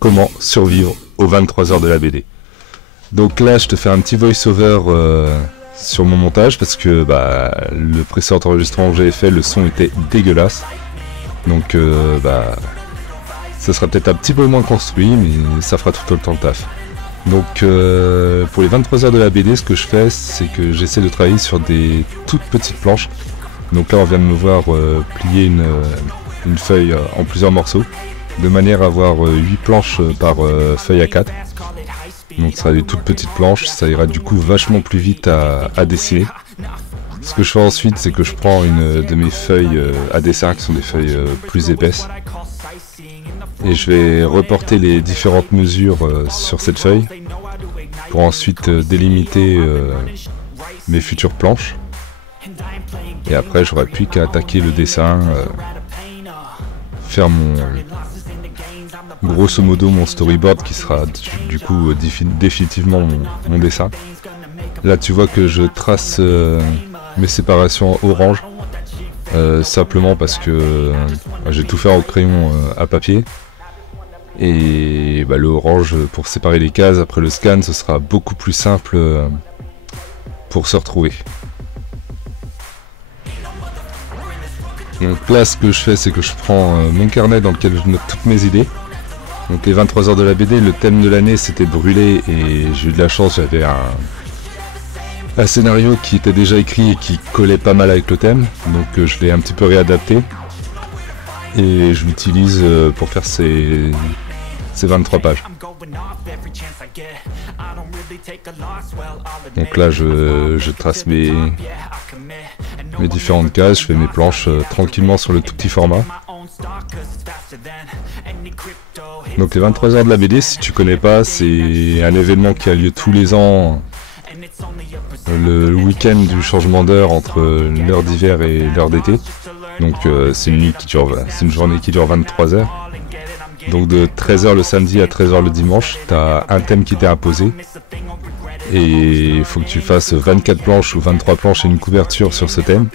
comment survivre aux 23 heures de la BD. Donc là je te fais un petit voice-over sur mon montage parce que le précédent enregistrement que j'avais fait, le son était dégueulasse. Donc ça sera peut-être un petit peu moins construit, mais ça fera tout le temps le taf. Donc pour les 23 heures de la BD, ce que je fais, c'est que j'essaie de travailler sur des toutes petites planches. Donc là on vient de me voir plier une feuille en plusieurs morceaux, de manière à avoir 8 planches par feuille A4. Donc ça sera des toutes petites planches, ça ira du coup vachement plus vite à dessiner. Ce que je fais ensuite, c'est que je prends une de mes feuilles à dessin, qui sont des feuilles plus épaisses, et je vais reporter les différentes mesures sur cette feuille, pour ensuite délimiter mes futures planches. Et après j'aurai plus qu'à attaquer le dessin, faire grosso modo mon storyboard qui sera du coup définitivement mon dessin. Là tu vois que je trace mes séparations orange, simplement parce que j'ai tout fait en crayon à papier. Et le orange, pour séparer les cases après le scan, ce sera beaucoup plus simple pour se retrouver. Donc là ce que je fais, c'est que je prends mon carnet dans lequel je note toutes mes idées. Donc les 23 heures de la BD, le thème de l'année c'était brûlé, et j'ai eu de la chance, j'avais un scénario qui était déjà écrit et qui collait pas mal avec le thème. Donc je l'ai un petit peu réadapté. Et je l'utilise pour faire ces 23 pages. Donc là je trace mes différentes cases, je fais mes planches tranquillement sur le tout petit format. Donc les 23 heures de la BD, si tu connais pas, c'est un événement qui a lieu tous les ans, le week-end du changement d'heure entre l'heure d'hiver et l'heure d'été. Donc c'est une journée qui dure 23 heures. Donc de 13 h le samedi à 13 h le dimanche, tu as un thème qui t'est imposé. Et il faut que tu fasses 24 planches ou 23 planches et une couverture sur ce thème.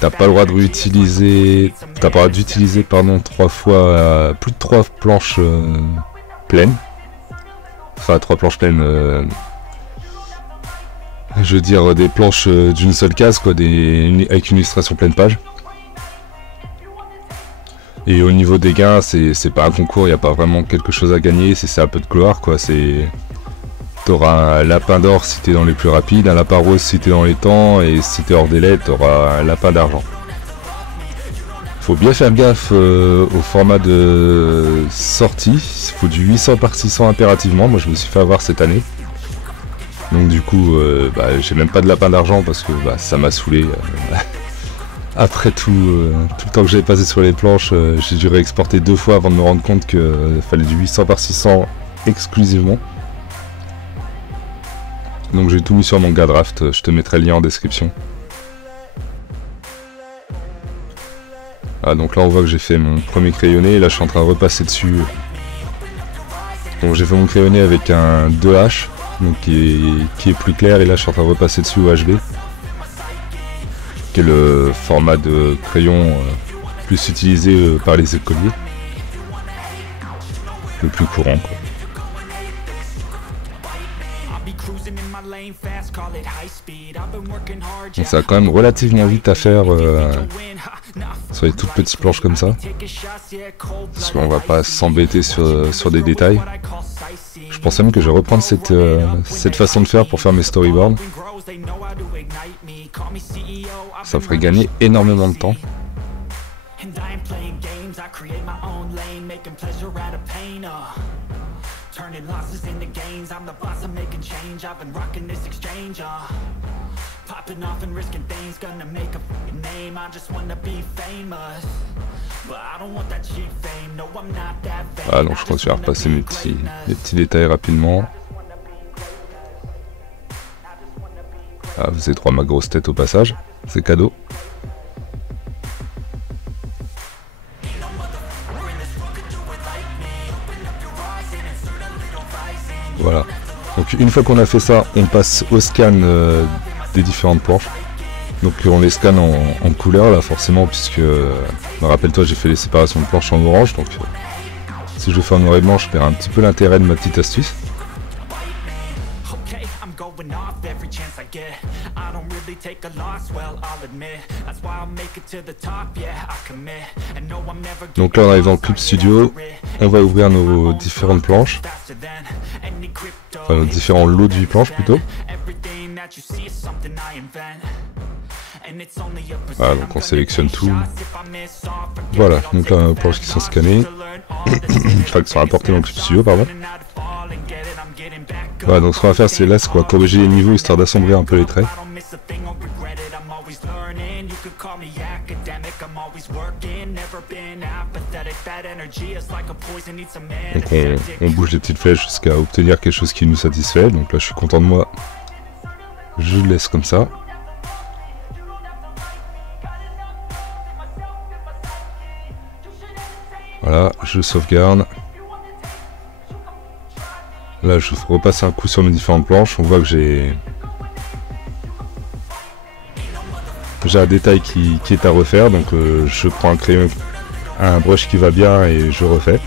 T'as pas le droit d'utiliser, trois fois plus de 3 planches pleines. Enfin 3 planches pleines. Je veux dire des planches d'une seule case, quoi, avec une illustration pleine page. Et au niveau des gains, c'est pas un concours, il n'y a pas vraiment quelque chose à gagner, c'est un peu de gloire, quoi. T'auras un lapin d'or si t'es dans les plus rapides, un lapin rose si t'es dans les temps, et si t'es hors délai, t'auras un lapin d'argent. Faut bien faire gaffe au format de sortie, il faut du 800 par 600 impérativement, moi je me suis fait avoir cette année. Donc du coup, j'ai même pas de lapin d'argent parce que ça m'a saoulé. Après tout le temps que j'avais passé sur les planches, j'ai dû réexporter 2 fois avant de me rendre compte qu'il fallait du 800 par 600 exclusivement. Donc j'ai tout mis sur mon Gadraft, je te mettrai le lien en description. Ah, donc là on voit que j'ai fait mon premier crayonné, et là je suis en train de repasser dessus. Donc j'ai fait mon crayonné avec un 2H, donc qui est plus clair, et là je suis en train de repasser dessus au HB, qui est le format de crayon plus utilisé par les écoliers, le plus courant, quoi. Donc ça a quand même relativement vite à faire sur les toutes petites planches comme ça, parce qu'on va pas s'embêter sur des détails. Je pense même que je vais reprendre cette façon de faire pour faire mes storyboards. Ça ferait gagner énormément de temps. Ah donc je crois que je vais repasser mes petits détails rapidement. Ah, vous avez droit à ma grosse tête au passage, c'est cadeau. Voilà. Donc une fois qu'on a fait ça, on passe au scan des différentes planches. Donc on les scanne en couleur là forcément, puisque rappelle-toi, j'ai fait les séparations de planches en orange, donc Si je le fais en noir et blanc, je perds un petit peu l'intérêt de ma petite astuce. Donc là on arrive dans le Clip Studio, on va ouvrir nos différentes planches, enfin nos différents lots de 8 planches plutôt. Voilà, donc on sélectionne tout. Voilà, donc là on a nos planches qui sont scannées, enfin qui sont apportées dans le Clip Studio, pardon. Voilà, donc ce qu'on va faire c'est là, c'est quoi, corriger les niveaux histoire d'assombrir un peu les traits. Donc on bouge les petites flèches jusqu'à obtenir quelque chose qui nous satisfait. Donc là je suis content de moi, je le laisse comme ça. Voilà, je sauvegarde. Là je repasse un coup sur mes différentes planches, on voit que j'ai un détail qui est à refaire, donc je prends un crayon, un brush qui va bien et je refais.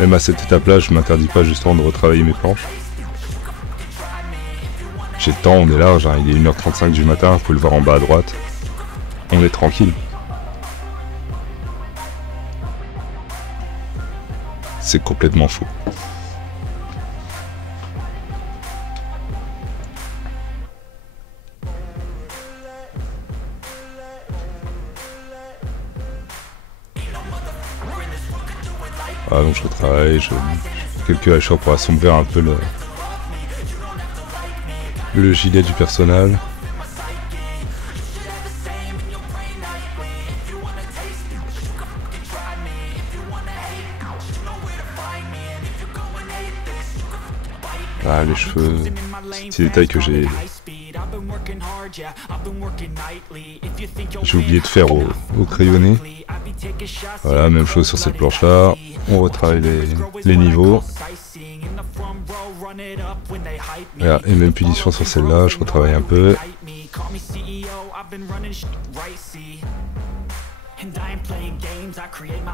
Même à cette étape-là, je m'interdis pas justement de retravailler mes planches. J'ai le temps, on est large, hein, il est 1h35 du matin, vous pouvez le voir en bas à droite. On est tranquille. C'est complètement faux. Voilà, donc je retravaille, je fais quelques hachures pour assombrir un peu le gilet du personnage. Ah, les cheveux, petit détail que j'ai oublié de faire au crayonné. Voilà, même chose sur cette planche là, on retravaille les niveaux. Voilà, et même punition sur celle-là, je retravaille un peu.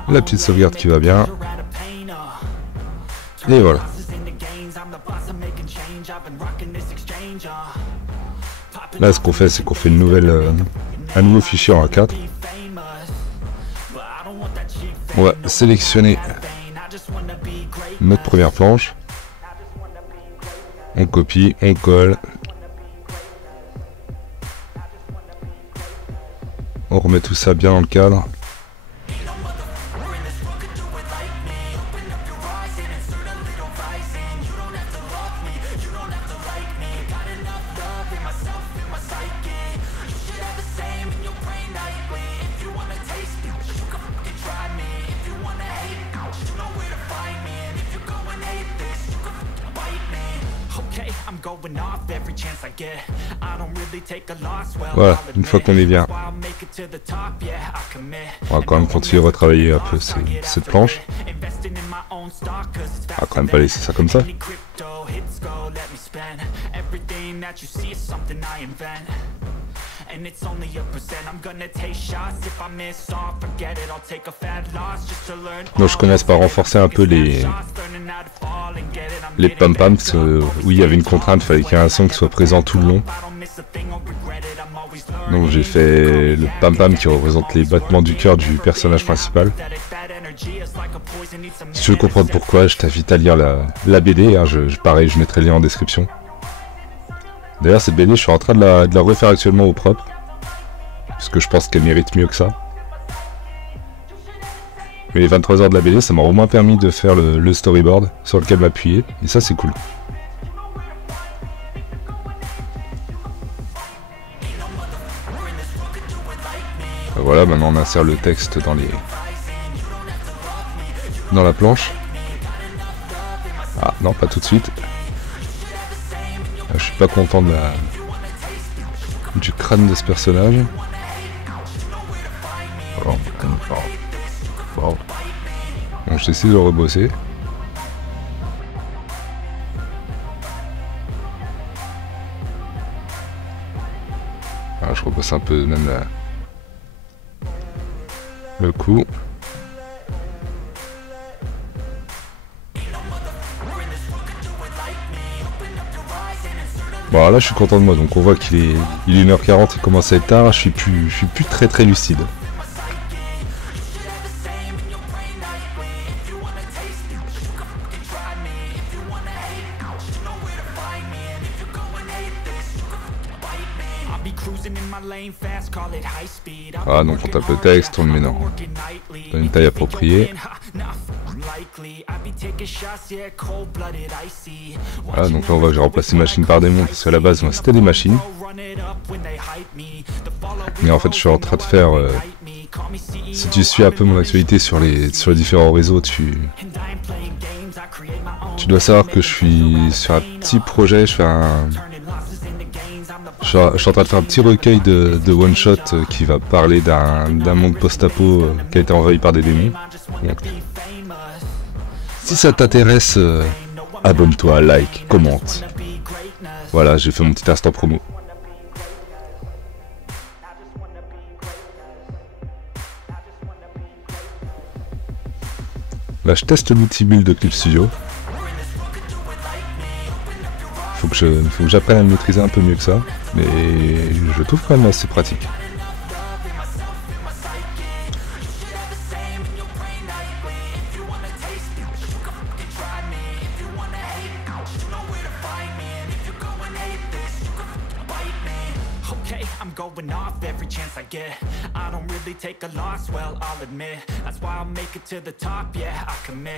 La petite sauvegarde qui va bien. Et voilà. Là ce qu'on fait c'est qu'on fait un nouveau fichier en A4. On va sélectionner notre première planche. On copie, on colle. On remet tout ça bien dans le cadre. Voilà, une fois qu'on est bien, on va quand même continuer à retravailler un peu cette planche. On va quand même pas laisser ça comme ça. Donc je commence par renforcer un peu les pam-pam, où il y avait une contrainte, il fallait qu'il y ait un son qui soit présent tout le long. Donc j'ai fait le pam-pam qui représente les battements du cœur du personnage principal. Si tu veux comprendre pourquoi, je t'invite à lire la BD, hein, pareil, je mettrai le lien en description. D'ailleurs cette BD je suis en train de la refaire actuellement au propre, parce que je pense qu'elle mérite mieux que ça. Mais les 23 heures de la BD ça m'a au moins permis de faire le storyboard sur lequel m'appuyer, et ça c'est cool. Voilà, maintenant on insère le texte dans la planche. Ah non, pas tout de suite. Je suis pas content du crâne de ce personnage. Bon, j'essaie de le rebosser. Je rebosse un peu même le coup. Bon là je suis content de moi, donc on voit qu'il est 1h40, il commence à être tard, je suis plus très lucide. Ah donc on tape le texte, on le met dans une taille appropriée. Voilà, donc là on voit que j'ai remplacé machine par démon, parce qu'à la base moi c'était des machines. Mais en fait je suis en train de faire... si tu suis un peu mon actualité sur les différents réseaux, tu dois savoir que je suis sur un petit projet, je suis en train de faire un petit recueil de one-shot qui va parler d'un monde post-apo qui a été envahi par des démons. Donc, si ça t'intéresse, abonne-toi, like, commente. Voilà, j'ai fait mon petit instant promo. Là, je teste l'outil build de Clip Studio. Faut que j'apprenne à le maîtriser un peu mieux que ça, mais je trouve quand même assez pratique.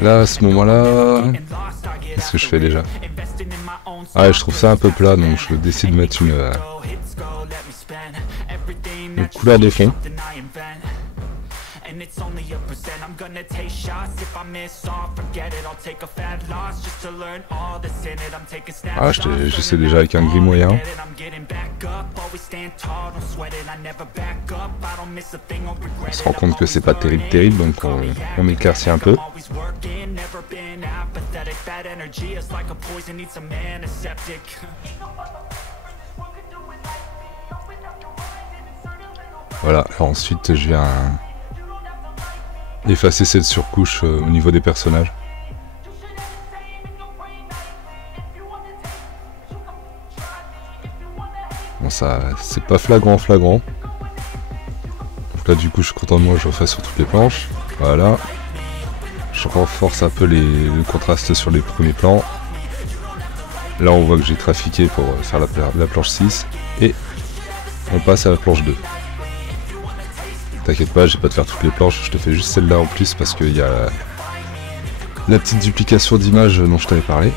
Là, à ce moment-là, qu'est-ce que je fais déjà? Ah, je trouve ça un peu plat, donc je décide de mettre une couleur de fond. Ah, je sais déjà avec un gris moyen. On se rend compte que c'est pas terrible, donc on éclaircit un peu. Voilà, alors ensuite je viens effacer cette surcouche au niveau des personnages. Bon, ça, c'est pas flagrant. Donc là, du coup, je suis content de moi, je refais sur toutes les planches. Voilà. Je renforce un peu le contraste sur les premiers plans. Là, on voit que j'ai trafiqué pour faire la planche 6. Et on passe à la planche 2. T'inquiète pas, je vais pas te faire toutes les planches, je te fais juste celle-là en plus parce qu'il y a la petite duplication d'images dont je t'avais parlé.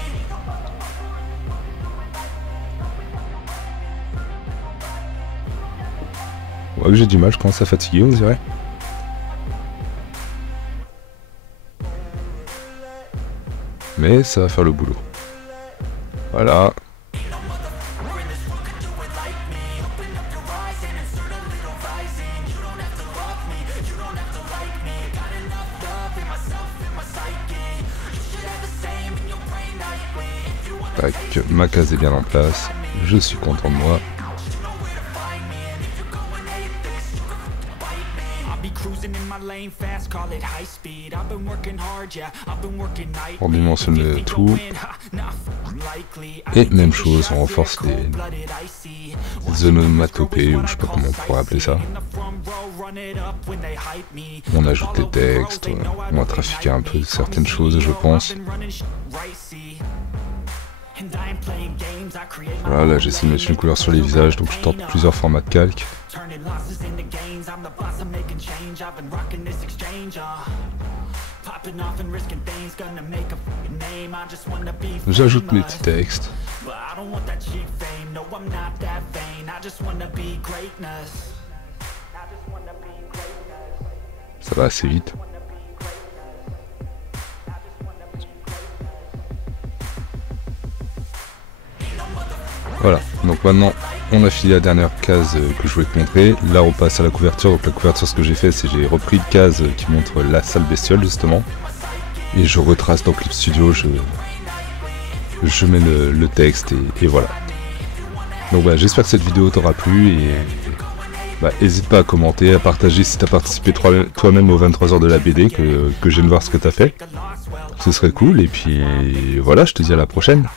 On voit que j'ai du mal, je commence à fatiguer, on dirait. Mais ça va faire le boulot. Voilà. Tac, ma case est bien en place, je suis content de moi. On dimensionne le tout. Et même chose, on renforce les onomatopées, ou je sais pas comment on pourrait appeler ça. On ajoute les textes, on va trafiquer un peu certaines choses, je pense. Voilà, là j'essaie de mettre une couleur sur les visages, donc je tente plusieurs formats de calque. J'ajoute mes petits textes. Ça va assez vite. Voilà, donc maintenant on a fini la dernière case que je voulais te montrer. Là on passe à la couverture. Donc la couverture, ce que j'ai fait, c'est j'ai repris une case qui montre la salle bestiole justement. Et je retrace dans Clip Studio, je mets le texte et voilà. Donc voilà, j'espère que cette vidéo t'aura plu bah, hésite pas à commenter, à partager si t'as participé toi-même aux 23 heures de la BD, que j'aime voir ce que t'as fait. Ce serait cool, et puis voilà, je te dis à la prochaine.